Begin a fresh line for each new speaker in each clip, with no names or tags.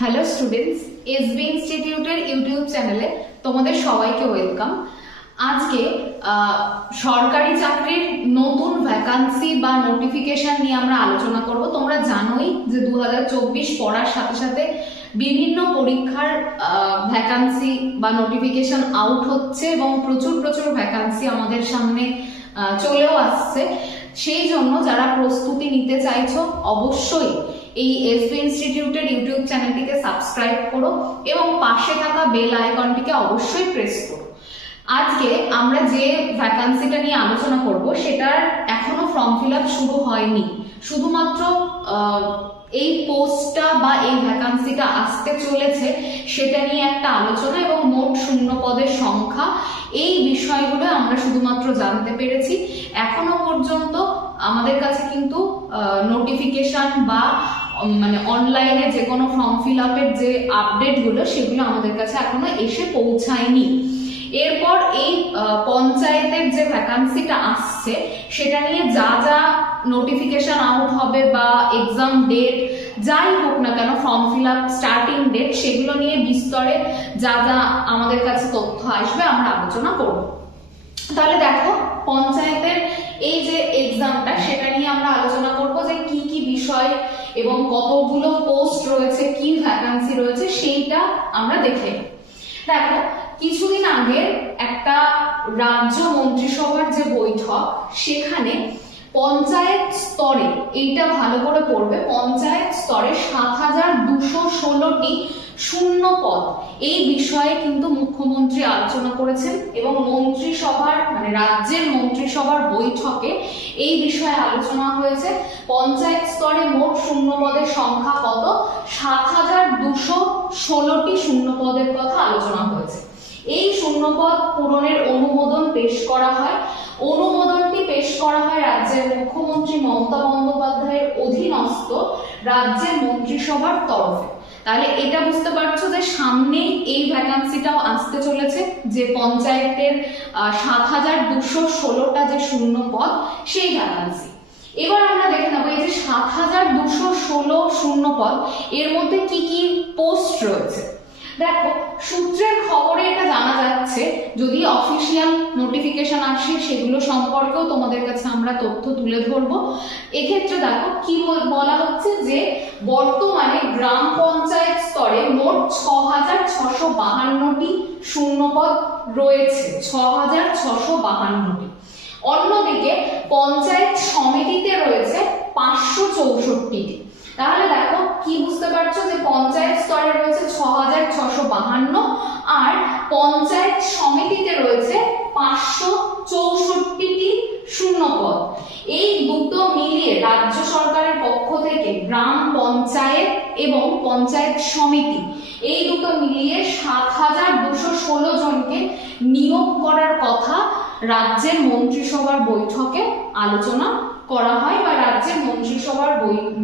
Hello students SB ইনস্টিটিউটের YouTube চ্যানেলে তোমাদের সবাইকে ওয়েলকাম আজকে সরকারি চাকরির নতুন ভ্যাকান্সি বা নোটিফিকেশন নিয়ে আমরা আলোচনা করব। তোমরা জানোই যে দু হাজার চব্বিশ পড়ার সাথে সাথে বিভিন্ন পরীক্ষার ভ্যাকান্সি বা নোটিফিকেশন আউট হচ্ছে এবং প্রচুর প্রচুর ভ্যাকান্সি আমাদের সামনে চলেও আসছে। সেই জন্য যারা প্রস্তুতি নিতে চাইছো, অবশ্যই এই এসবি ইনস্টিটিউটের ইউটিউব চ্যানেলটিকে সাবস্ক্রাইব করো এবং পাশে থাকা বেল আইকনটিকে অবশ্যই প্রেস করো। আজকে আমরা যে ভ্যাকান্সিটা নিয়ে আলোচনা করব, সেটার এখনও ফর্ম ফিল আপ শুরু হয়নি। শুধুমাত্র এই পোস্টটা বা এই ভ্যাকান্সিটা আসতে চলেছে, সেটা নিয়ে একটা আলোচনা এবং মোট শূন্য পদের সংখ্যা, এই বিষয়গুলো আমরা শুধুমাত্র জানতে পেরেছি। এখনও পর্যন্ত আমাদের কাছে কিন্তু নোটিফিকেশন বা মানে অনলাইনে যে কোনো ফর্ম ফিল আপের যে আপডেটগুলো সেগুলো আমাদের কাছে এখনও এসে পৌঁছায়নি। এরপর এই পঞ্চায়েতের যে ভ্যাকান্সিটা আসছে, সেটা নিয়ে যা যা নোটিফিকেশন আউট হবে বা এক্সাম ডেট যাই হোক না কেন form fill up starting date সেগুলো নিয়ে বিস্তরে যা যা আমাদের কাছে তথ্য আসবে, আমরা আলোচনা করব। তাহলে দেখো, পঞ্চায়েতের এই যে এক্সামটা সেটা নিয়ে আমরা আলোচনা করব যে কি কি বিষয় এবং কতগুলো পোস্ট রয়েছে, কি ভ্যাকান্সি রয়েছে, সেইটা আমরা দেখে দেখো, কিছুদিন আগে একটা রাজ্য মন্ত্রিসভার যে বৈঠক, সেখানে পঞ্চায়েত স্তরে, এইটা ভালো করে পড়বে, পঞ্চায়েত স্তরে সাত হাজার দুশো ষোলোটি শূন্য পদ এই বিষয়ে কিন্তু মুখ্যমন্ত্রী আলোচনা করেছেন এবং মন্ত্রিসভার মানে রাজ্যের মন্ত্রিসভার বৈঠকে এই বিষয়ে আলোচনা হয়েছে। পঞ্চায়েত স্তরে মোট শূন্য পদের সংখ্যা কত? সাত হাজার দুশো ষোলোটি শূন্য পদের কথা আলোচনা হয়েছে। এই শূন্যপদ পূরণের অনুমোদন পেশ করা হয়। অনুমোদনটি পেশ করা হয় রাজ্যের মুখ্যমন্ত্রী মমতা বন্দ্যোপাধ্যায়ের অধীনস্থ রাজ্যের মন্ত্রিসভার তরফে। তাহলে এটা বুঝতে পারছ যে সামনেই এই ভ্যাকান্সিটাও আসতে চলেছে, যে পঞ্চায়েতের সাত হাজার দুশো ষোলোটা যে শূন্য পদ, সেই ভ্যাকান্সি এবার আমরা দেখে নেব, এই যে সাত হাজার দুশো ষোলো শূন্য পদ, এর মধ্যে কি কি পোস্ট রয়েছে? দেখো, সূত্রের খবরে এটা জানা যাচ্ছে, যদি অফিসিয়াল নোটিফিকেশন আসে, সেগুলো সম্পর্কেও তোমাদের কাছে আমরা তথ্য তুলে ধরবো। এক্ষেত্রে দেখো, কি বল- হচ্ছে যে, বর্তমানে গ্রাম পঞ্চায়েত স্তরে মোট ছ হাজার ছশো বাহান্নটি শূন্যপদ রয়েছে ছ হাজার ছশো বাহান্নটি। অন্যদিকে পঞ্চায়েত সমিতিতে রয়েছে পাঁচশো চৌষট্টিটি। তাহলে দেখো, কি বুঝতে পারছ যে পঞ্চায়েত স্তরে রয়েছে ছ হাজার বাহান্ন আর পঞ্চায়েত সমিতিতে রয়েছে পাঁচশো চৌষট্টিটি শূন্য পদ এই দুটো মিলিয়ে রাজ্য সরকারের পক্ষ থেকে গ্রাম পঞ্চায়েত এবং পঞ্চায়েত সমিতি, এই দুটো মিলিয়ে সাত হাজার দুশো ষোলো জনকে নিয়োগ করার কথা রাজ্যের মন্ত্রিসভার বৈঠকে আলোচনা করা হয় বা রাজ্যের মন্ত্রিসভার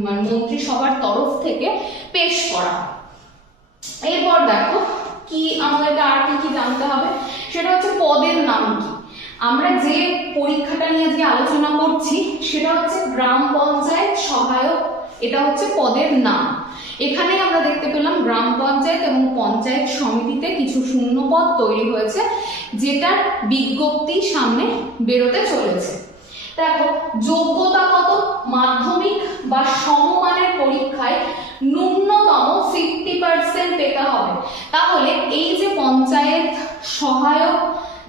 মানে মন্ত্রিসভার তরফ থেকে পেশ করা হয়। এরপর দেখো কি আমাদেরকে আর কি কি জানতে হবে? সেটা হচ্ছে পদের নাম কি? আমরা যে পরীক্ষাটা নিয়ে যে আলোচনা করছি, সেটা হচ্ছে গ্রাম পঞ্চায়েত সহায়ক, এটা হচ্ছে পদের নাম। এখানে আমরা দেখতে পেলাম গ্রাম পঞ্চায়েত এবং পঞ্চায়েত সমিতিতে কিছু শূন্য পদ তৈরি হয়েছে, যেটার বিজ্ঞপ্তি সামনে বেরোতে চলেছে। দেখো, যোগ্যতা কত? মাধ্যমিক বা সমমানের পরীক্ষায় ন্যূনতম ফিফটি পার্সেন্ট পেতে হবে। তাহলে এই যে পঞ্চায়েত সহায়ক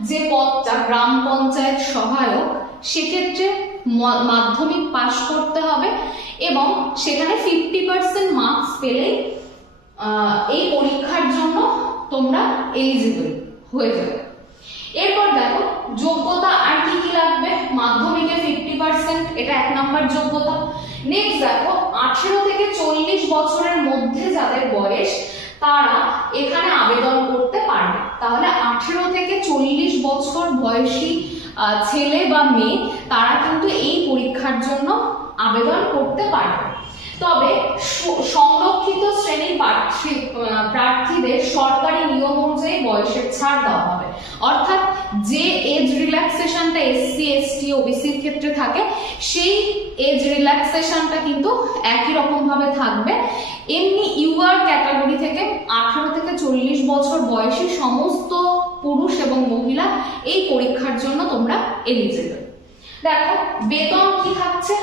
যে পদটা, গ্রাম পঞ্চায়েত সহায়ক, সেক্ষেত্রে মাধ্যমিক পাশ করতে হবে এবং সেখানে ফিফটি পার্সেন্ট মার্কস পেলেই এই পরীক্ষার জন্য তোমরা এলিজিবল হয়ে যাবে। এরপর দেখো যোগ্যতা আর কি কি লাগবে মাধ্যমিকে ফিফটি পার্সেন্ট এটা এক নাম্বার যোগ্যতা নেক্সট দেখো আঠেরো থেকে চল্লিশ বছরের মধ্যে যাদের বয়স তারা এখানে আবেদন করতে পারবে তাহলে আঠেরো থেকে চল্লিশ বছর বয়সী ছেলে বা মেয়ে তারা কিন্তু এই পরীক্ষার জন্য আবেদন করতে পারবে তবে সংরক্ষিত শ্রেণির প্রার্থী প্রার্থীদের সরকারি অনুযায়ী বয়সের ছাড় দেওয়া হবে। অর্থাৎ যে এজ রিল্যাক্সেশনটা এসসি এসটি ওবিসির ক্ষেত্রে থাকে, সেই এজ রিল্যাক্সেশনটা কিন্তু একই রকম ভাবে থাকবে। এমনি ইউআর ক্যাটাগরি থেকে আঠারো থেকে চল্লিশ বছর বয়সী সমস্ত পুরুষ এবং মহিলা এই পরীক্ষার জন্য তোমরা এলিজিবল দেখো, বেতন কি থাকছে?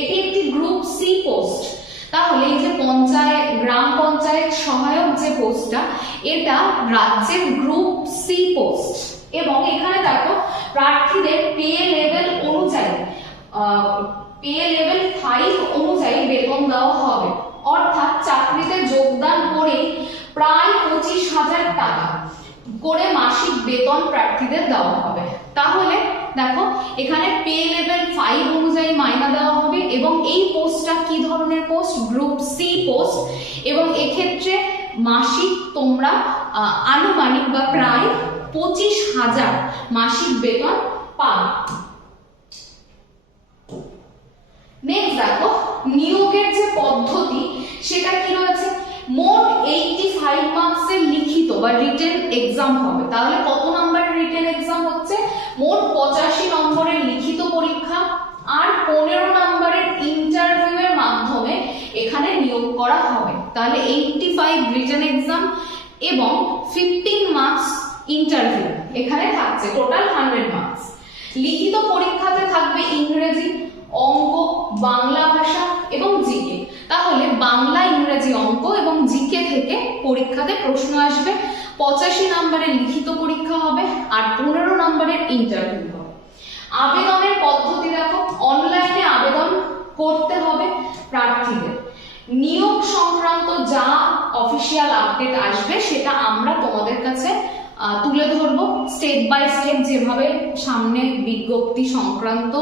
এটি একটি গ্রুপ সি পোস্ট তাহলে এই যে পঞ্চায়েত, গ্রাম পঞ্চায়েত সহায়ক যে পোস্টটা এটা রাজ্যের গ্রুপ সি পোস্ট এবং এখানে দেখো প্রার্থীদের পে লেভেল অনুযায়ী পে লেভেল ফাইভ অনুযায়ী বেতন দেওয়া হবে। অর্থাৎ চাকরিতে যোগদান করে প্রায় পঁচিশ হাজার টাকা করে মাসিক বেতন প্রার্থীদের দেওয়া হবে। তাহলে দেখো, এখানে পে লেভেল ফাইভ অনুযায়ী মাইনা দেওয়া হবে এবং এই পোস্টটা কি ধরনের পোস্ট গ্রুপ সি পোস্ট এবং এক্ষেত্রে মাসিক তোমরা আনুমানিক বা প্রায় পঁচিশ হাজার মাসিক বেতন পাবে নেক্সট দেখো নিয়োগের যে পদ্ধতি সেটা কি রয়েছে মোট এইটটি ফাইভ মার্কসের লিখিত বা রিটেন এক্সাম হবে। তাহলে কত নম্বরের রিটেন এক্সাম হচ্ছে? মোট পঁচাশি নম্বরের লিখিত পরীক্ষা আর পনেরো নম্বরের ইন্টারভিউ এর মাধ্যমে এখানে নিয়োগ করা হবে। তাহলে এইটটি ফাইভ রিটেন এক্সাম এবং ফিফটিন মার্কস ইন্টারভিউ এখানে থাকছে টোটাল হান্ড্রেড মার্কস লিখিত পরীক্ষাতে থাকবে ইংরেজি, অঙ্ক, বাংলা ভাষা এবং জিকে। তাহলে বাংলা ইংরেজি অঙ্ক এবং জিকে থেকে পরীক্ষাতে প্রশ্ন আসবে। পঁচাশি নম্বরের লিখিত পরীক্ষা হবে আর পনেরো নম্বরের ইন্টারভিউ হবে। আবেদনের পদ্ধতি দেখো। অনলাইনে আবেদন করতে হবে প্রার্থীদের। নিয়োগ সংক্রান্ত যা অফিসিয়াল আপডেট আসবে সেটা আমরা তোমাদের কাছে তুলে ধরবো স্টেপ বাই স্টেপ যেভাবে সামনে বিজ্ঞপ্তি সংক্রান্ত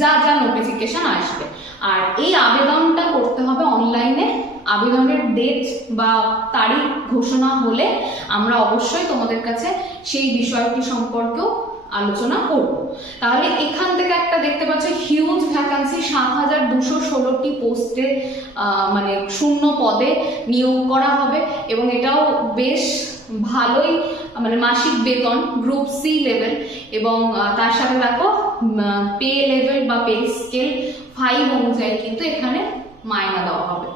যা যা নোটিফিকেশন আসবে। আর এই আবেদনটা করতে হবে অনলাইনে আবেদনের ডেট বা তারিখ ঘোষণা হলে আমরা অবশ্যই তোমাদের কাছে সেই বিষয়টি সম্পর্কেও আলোচনা করব। তাহলে এখান থেকে একটা দেখতে পাচ্ছ হিউজ ভ্যাকান্সি সাত হাজার দুশো ষোলোটি পোস্টে মানে শূন্য পদে নিয়োগ করা হবে এবং এটাও বেশ ভালোই মানে মাসিক বেতন গ্রুপ সি লেভেল এবং তার সাথে দেখো পে লেভেল বা পে স্কেল ফাইভ অনুযায়ী কিন্তু এখানে মায়না দেওয়া হবে।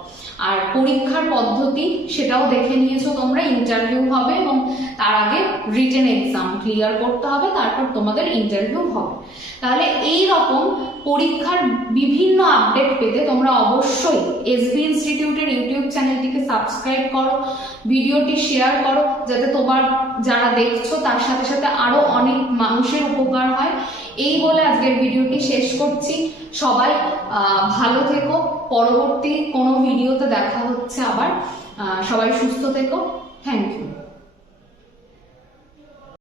আর পরীক্ষার পদ্ধতি সেটাও দেখে নিয়েছো তোমরা ইন্টারভিউ হবে এবং তার আগে রিটেন এক্সাম ক্লিয়ার করতে হবে, তারপর তোমাদের ইন্টারভিউ হবে। তাহলে এই রকম পরীক্ষার বিভিন্ন আপডেট পেতে তোমরা অবশ্যই এসবি ইনস্টিটিউটের ইউটিউব চ্যানেলটিকে সাবস্ক্রাইব করো, ভিডিওটি শেয়ার করো, যাতে তোমার যারা দেখছ তার সাথে সাথে আরও অনেক মানুষের উপকার হয়। এই বলে আজকের ভিডিওটি শেষ করছি। সবাই ভালো থেকো পরবর্তী কোনো ভিডিওতে দেখা হচ্ছে আবার। সবাই সুস্থ থেকো। Thank you